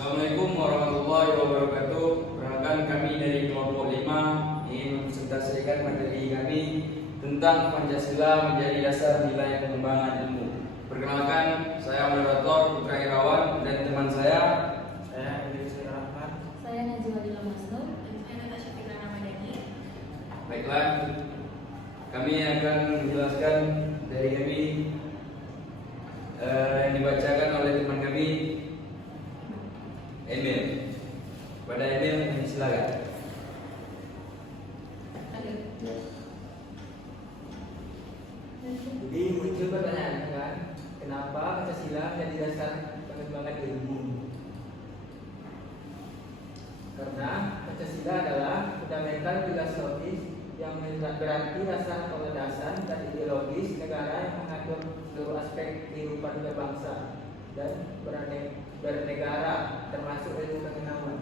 Assalamualaikum warahmatullahi wabarakatuh. Perkenalkan, kami dari kelompok 5 ingin mempresentasikan materi kami tentang Pancasila menjadi dasar nilai pengembangan ilmu. Perkenalkan, saya moderator Putra Irawan dan teman saya Rizky Rahmat. Saya Najwa Dila Masnur. Saya Natasha Fitra Ramadhani. Baiklah, kami akan menjelaskan dari kami yang dibacakan oleh teman kami Emil. Pada Emil, silakan. Jadi muncul pertanyaan kan, kenapa Pancasila menjadi dasar pengembangan ilmu? Karena Pancasila adalah fundamental filosofis yang berarti dasar landasan dan ideologis negara yang mengatur seluruh aspek kehidupan berbangsa dan bernegara, termasuk ilmu pengetahuan.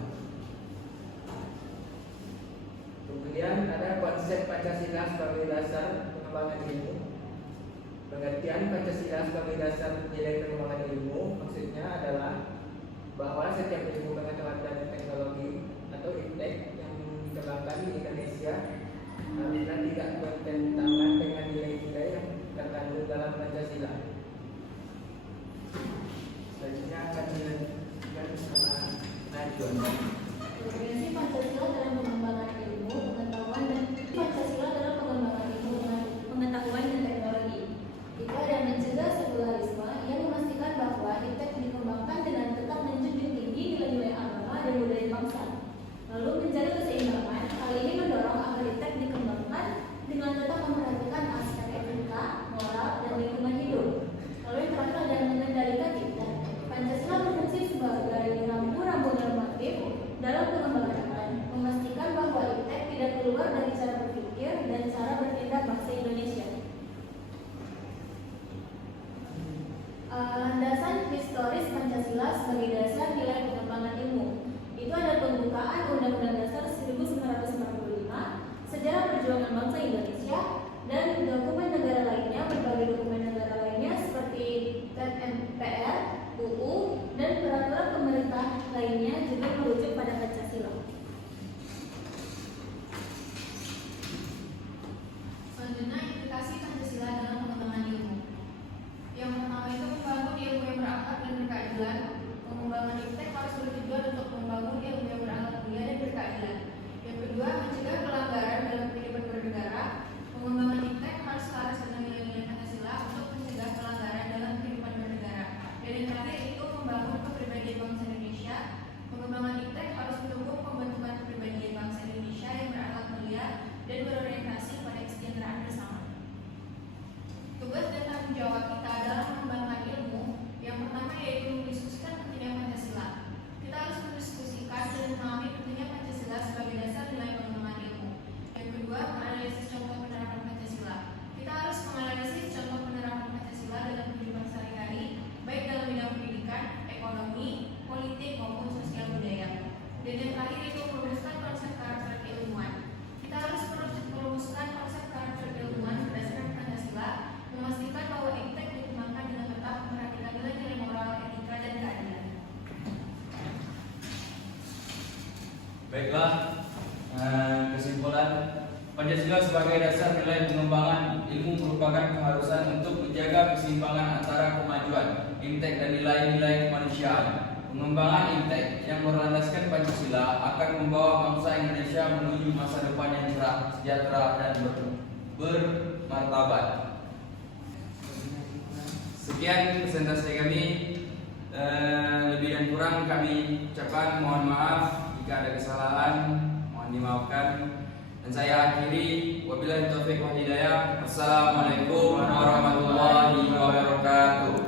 Kemudian ada konsep Pancasila sebagai dasar pengembangan ilmu. Pengertian Pancasila sebagai dasar nilai pengembangan ilmu maksudnya adalah bahwa setiap ilmu pengetahuan dan teknologi atau iptek yang dikembangkan di Indonesia haruslah tidak bertentangan dengan nilai-nilai yang terkandung dalam Pancasila. Selanjutnya akan dilanjutkan bersama Najwa. Prinsip Pancasila dalam pengembangan ilmu, pengetahuan dan Pancasila dalam pengembangan ilmu, pengetahuan dan teknologi. Itu adalah mencegah sekularisme yang memastikan bahwa iptek dikembangkan dengan tetap menjunjung tinggi nilai-nilai agama dan budaya bangsa. Lalu mencari keseimbangan, hal ini mendorong agar iptek dikembangkan dengan tetap memperhatikan aspek etika, moral, dan lingkungan hidup. Lalu yang terakhir adalah mengendalikan iptek. Pancasila berfungsi sebagai rambu-rambu normatif dalam pengembangan, memastikan bahwa iptek tidak keluar dari cara berpikir dan cara bertindak bangsa Indonesia. Landasan historis Pancasila sebagai dasar nilai pengembangan ilmu. Itu ada pembukaan Undang-Undang Dasar 1945, sejarah perjuangan bangsa Indonesia, dan dokumen negara lainnya, berbagai dokumen negara lainnya seperti TAP-MPR, UU, dan peraturan pemerintah lainnya juga merujuk pada Pancasila. Selanjutnya, implikasi Pancasila dalam pengembangan ilmu. Yang pertama itu membangun ilmu yang berakhlak dan berkeadilan. Pengembangan iptek harus bertujuan untuk membangun ilmu yang berakhlak mulia dan berkeadilan. Yang kedua, mencegah pelanggaran dalam kehidupan bernegara. Pengembangan iptek harus selaras dengan nilai-nilai Pancasila untuk mencegah pelanggaran dalam kehidupan bernegara. Dan yang terakhir itu membangun kepribadian bangsa Indonesia. Pengembangan iptek harus mendukung pembentukan kepribadian bangsa Indonesia yang berakhlak mulia dan berorientasi pada kesejahteraan bersama. Tugas dan tanggung jawab kita dalam mengembangkan ilmu, yang pertama yaitu mendiskusikan pentingnya Pancasila. Kita harus mendiskusikan dan memahami pentingnya Pancasila sebagai dasar nilai pengembangan ilmu. Yang kedua, menganalisis contoh penerapan Pancasila. Kita harus menganalisis contoh penerapan Pancasila dalam kehidupan sehari-hari, baik dalam bidang pendidikan, ekonomi, politik maupun sosial budaya. Dan yang terakhir itu merumuskan konsep karakter keilmuan. Kita harus merumuskan konsep karakter keilmuan berdasarkan Pancasila, memastikan bahwa iptek dikembangkan dengan tetap memperhatikan nilai-nilai moral, etika, dan keadilan. Baiklah, kesimpulan, Pancasila sebagai dasar nilai pengembangan ilmu merupakan keharusan untuk menjaga keseimbangan antara kemajuan iptek dan nilai-nilai kemanusiaan. Pengembangan iptek yang berlandaskan Pancasila akan membawa bangsa Indonesia menuju masa depan yang cerah, sejahtera, dan bermartabat. Sekian presentasi kami. Lebih dan kurang kami ucapkan mohon maaf jika ada kesalahan, mohon dimaafkan. Dan saya akhiri, wabillahi taufiq wal hidayah. Wassalamualaikum warahmatullahi wabarakatuh.